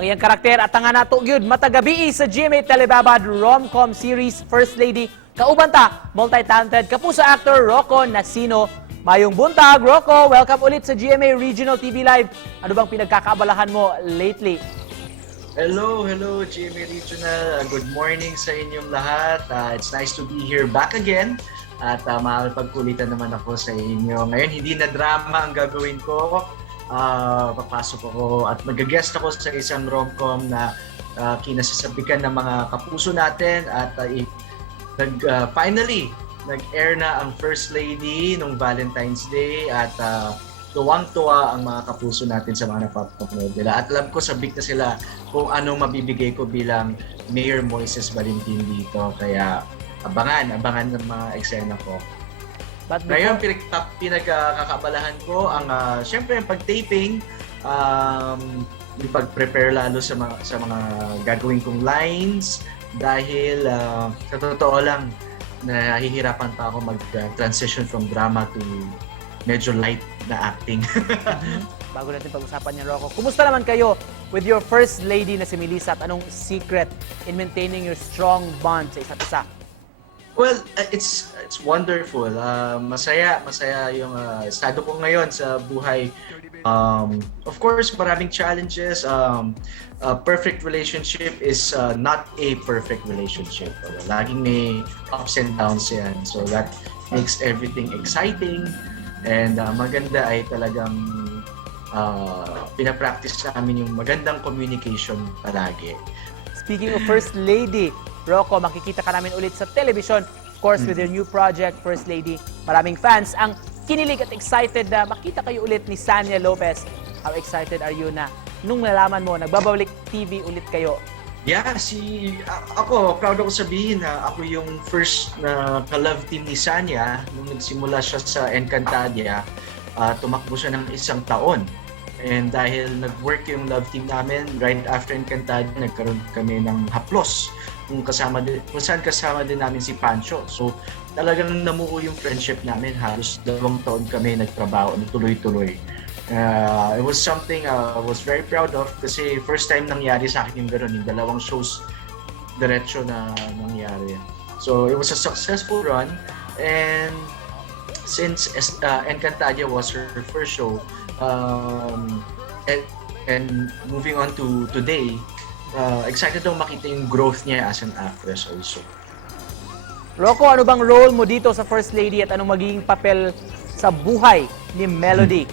Ang iyang karakter at nga nato gyud matagabi sa GMA Telebabad rom-com series First Lady. Kauban ta, multi-talented kapuso actor Rocco Nasino. Mayong buntag, Rocco, welcome ulit sa GMA Regional TV Live. Ano bang pinagkakaabalahan mo lately? Hello, GMA Regional. Good morning sa inyong lahat. It's nice to be here back again. At makapagkulitan naman ako sa inyo. Ngayon, hindi na drama ang gagawin ko. Papasok ako at mag-guest ako sa isang rom-com na kinasasabikan ng mga kapuso natin. At finally, nag-air na ang First Lady nung Valentine's Day. At tuwang-tuwa ang mga kapuso natin sa mga napapanood nila. At alam ko, sabik na sila kung anong mabibigay ko bilang Mayor Moises Valentin dito. Kaya abangan ng mga eksena ko. But Ngayon, pinagkakabalahan ko ang, syempre, yung pag-taping, yung pag-prepare lalo sa mga gagawin kong lines. Dahil, sa totoo lang, nahihirapan pa ako mag-transition from drama to medyo light na acting. Bago natin pag-usapan niya, Rocco, kumusta naman kayo with your First Lady na si Melissa at anong secret in maintaining your strong bond sa isa't isa? Well, it's wonderful. Masaya yung estado ko ngayon sa buhay. Of course, maraming challenges. A perfect relationship is not a perfect relationship. Laging may ups and downs yan. So that makes everything exciting. And maganda ay talagang pinapractice namin yung magandang communication palagi. Speaking of First Lady, Rocco, makikita ka namin ulit sa television. Of course, with your new project, First Lady. Maraming fans ang kinilig at excited na makita kayo ulit ni Sanya Lopez. How excited are you na nung nalaman mo, nagbabalik TV ulit kayo? Yeah, ako, proud ako sabihin na ako yung first na ka-love team ni Sanya nung nagsimula siya sa Encantadia. Tumakbo siya ng 1 taon. And dahil nag-work yung love team namin, right after Encantadia, nagkaroon kami ng haplos kung saan kasama din namin si Pancho. So talagang namuo yung friendship namin. Halos 2 taon kami nagtrabaho, tuloy-tuloy. It was something I was very proud of kasi first time nangyari sa akin yung gano'n, yung 2 shows diretso na nangyari. So it was a successful run, and since Encantadia was her first show, and moving on to today, excited daw makita yung growth niya as an actress also. Rocco, ano bang role mo dito sa First Lady at anong magiging papel sa buhay ni Melody?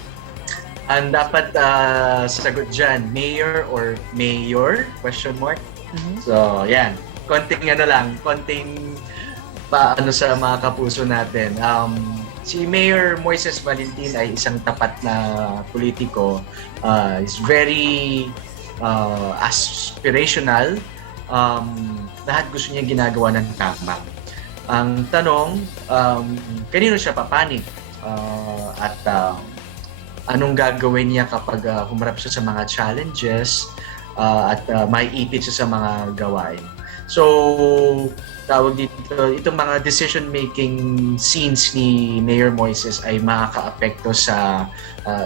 Ang dapat sagot dyan, mayor or mayor? Question mark. So, yan. Konting paano sa mga kapuso natin. Si Mayor Moises Valentin ay isang tapat na politiko. Is very aspirational. Lahat gusto niya ginagawa ng tama. Ang tanong, kanino siya papanig? At anong gagawin niya kapag humarap siya sa mga challenges at maiipit siya sa mga gawain. So, tawag dito, itong mga decision-making scenes ni Mayor Moises ay makaka-apekto sa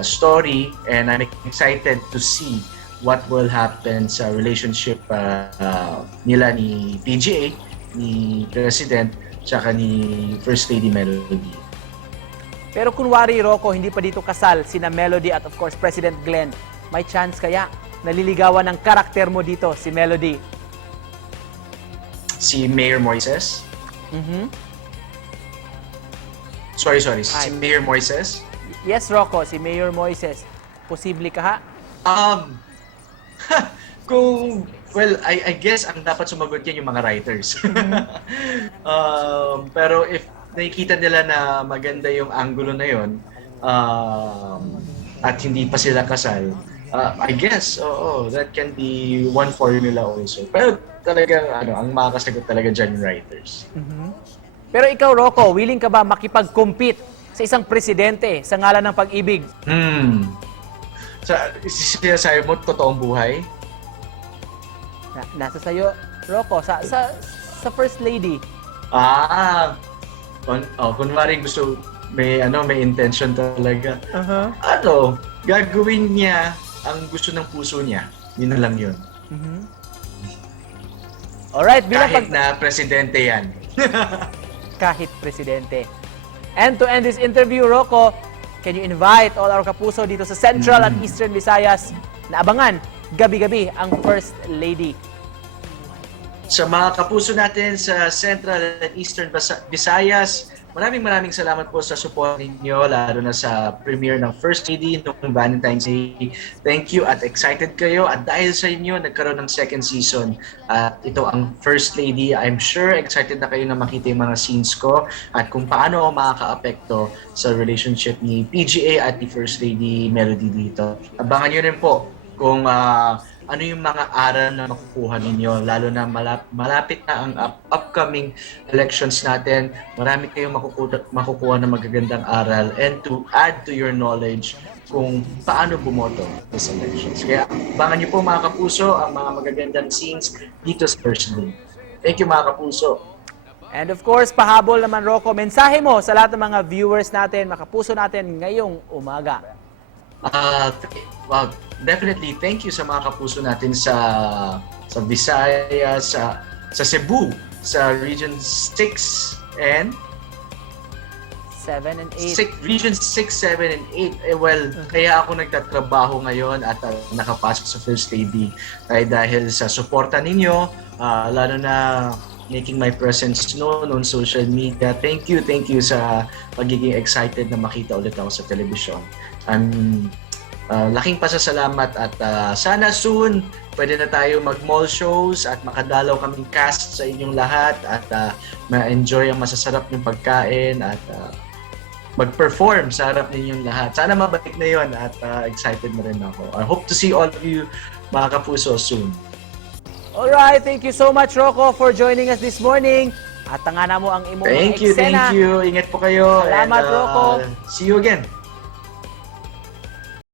story, and I'm excited to see what will happen sa relationship nila ni PGA, ni President, tsaka ni First Lady Melody. Pero kunwari, Rocco, hindi pa dito kasal sina Melody at of course President Glenn. May chance kaya naliligawan ng karakter mo dito, si Melody? Si Mayor Moises? Sorry. Si Mayor Moises? Yes, Rocco, si Mayor Moises. Posible ka ha? I guess ang dapat sumagot yan yung mga writers. Pero if nakikita nila na maganda yung angulo na yon, at hindi pa sila kasal, I guess, that can be one formula also. Pero talagang ang makakasagot talaga dyan yung writers. Pero ikaw, Rocco, willing ka ba makipag-compete sa isang presidente sa ngalan ng pag-ibig? Sinasabi mo, totoong buhay? Nasa sayo, Rocco, sa First Lady. Kunwari gusto, may intention talaga. Gagawin niya ang gusto ng puso niya. Yun na lang yun. Alright, bilang Kahit na presidente yan. kahit presidente. And to end this interview, Rocco, can you invite all our kapuso dito sa Central at Eastern Visayas na abangan gabi-gabi ang First Lady? Sa mga kapuso natin sa Central at Eastern Visayas, maraming salamat po sa support ninyo, lalo na sa premiere ng First Lady noong Valentine's Day. Thank you at excited kayo, at dahil sa inyo, nagkaroon ng second season. At ito ang First Lady. I'm sure excited na kayo na makita yung mga scenes ko at kung paano ako makaka-apekto sa relationship ni PGA at ni First Lady Melody dito. Abangan nyo rin po kung ano yung mga aral na makukuha ninyo, lalo na malapit na ang upcoming elections natin. Marami kayong makukuha na magagandang aral and to add to your knowledge kung paano bumoto sa elections. Kaya abangan niyo po mga kapuso ang mga magagandang scenes dito sa First Lady. Thank you mga kapuso. And of course, pahabol naman, Rocco, mensahe mo sa lahat ng mga viewers natin, mga kapuso natin ngayong umaga. Well, definitely thank you sa mga kapuso natin sa Visayas, sa Cebu, sa Region 6 and 7 and 8. Region 6, 7 and 8. Well, kaya ako nagtatrabaho ngayon at nakapasok sa First Lady dahil sa suporta ninyo, lalo na making my presence known on social media. Thank you sa pagiging excited na makita ulit ako sa television. Laking pasasalamat at sana soon pwede na tayo mag-mall shows at makadalaw kaming cast sa inyong lahat at ma-enjoy ang masasarap ng pagkain at mag-perform sa harap ninyong lahat. Sana mabalik na yon at excited na rin ako. I hope to see all of you mga kapuso soon. Alright, thank you so much, Rocco, for joining us this morning. At tangana mo ang imong Thank you. eksena. Ingat po kayo. Salamat, and, Rocco. See you again.